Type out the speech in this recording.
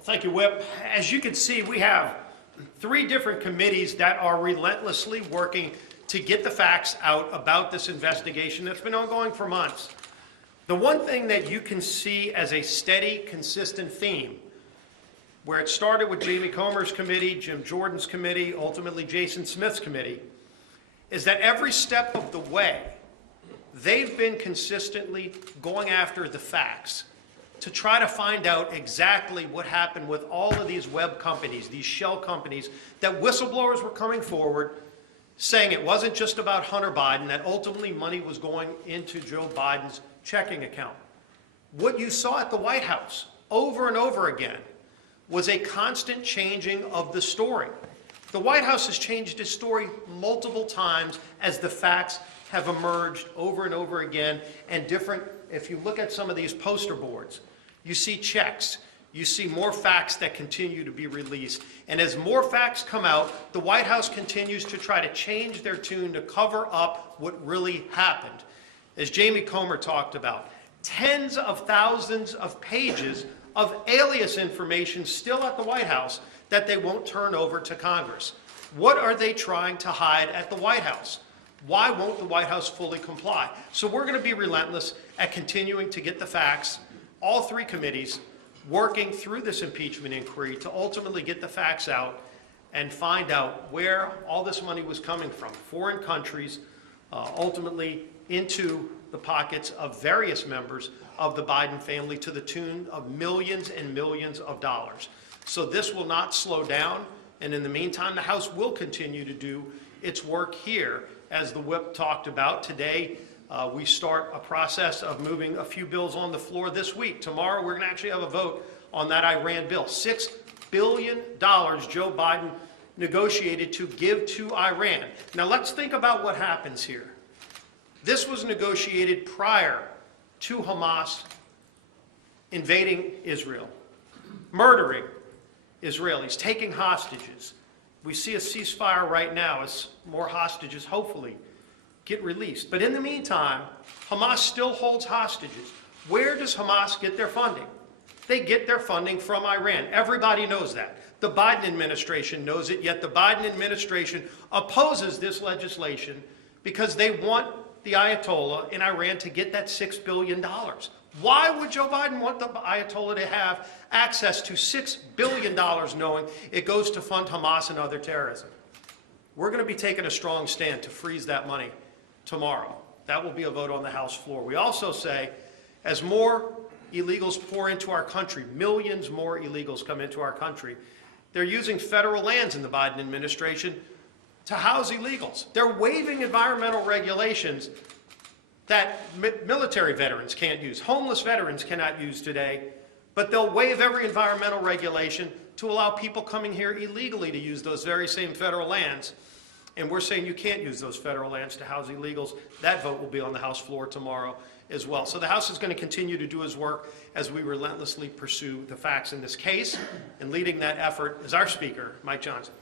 Well, thank you, Whip. As you can see, we have 3 different committees that are relentlessly working to get the facts out about this investigation that's been ongoing for months. The one thing that you can see as a steady, consistent theme, where it started with Jamie Comer's committee, Jim Jordan's committee, ultimately Jason Smith's committee, is that every step of the way, they've been consistently going after the facts to try to find out exactly what happened with all of these web companies, these shell companies, that whistleblowers were coming forward saying it wasn't just about Hunter Biden, that ultimately money was going into Joe Biden's checking account. What you saw at the White House over and over again was a constant changing of the story. The White House has changed its story multiple times as the facts have emerged over and over again, and different, if you look at some of these poster boards, you see checks, you see more facts that continue to be released. And as more facts come out, the White House continues to try to change their tune to cover up what really happened. As Jamie Comer talked about, tens of thousands of pages of alias information still at the White House that they won't turn over to Congress. What are they trying to hide at the White House? Why won't the White House fully comply? So we're going to be relentless at continuing to get the facts, all 3 committees working through this impeachment inquiry to ultimately get the facts out and find out where all this money was coming from, foreign countries, ultimately into the pockets of various members of the Biden family to the tune of millions and millions of dollars. So this will not slow down, and in the meantime, the House will continue to do its work here. As the Whip talked about today, we start a process of moving a few bills on the floor this week. Tomorrow, we're going to actually have a vote on that Iran bill. $6 billion Joe Biden negotiated to give to Iran. Now, let's think about what happens here. This was negotiated prior to Hamas invading Israel, murdering Israelis, taking hostages. We see a ceasefire right now as more hostages hopefully get released. But in the meantime, Hamas still holds hostages. Where does Hamas get their funding? They get their funding from Iran. Everybody knows that. The Biden administration knows it, yet the Biden administration opposes this legislation because they want the Ayatollah in Iran to get that $6 billion. Why would Joe Biden want the Ayatollah to have access to $6 billion knowing it goes to fund Hamas and other terrorism? We're going to be taking a strong stand to freeze that money tomorrow. That will be a vote on the House floor. We also say, as more illegals pour into our country, millions more illegals come into our country, they're using federal lands in the Biden administration to house illegals. They're waiving environmental regulations that military veterans can't use, homeless veterans cannot use today, but they'll waive every environmental regulation to allow people coming here illegally to use those very same federal lands. And we're saying you can't use those federal lands to house illegals. That vote will be on the House floor tomorrow as well. So the House is going to continue to do its work as we relentlessly pursue the facts in this case. And leading that effort is our Speaker, Mike Johnson.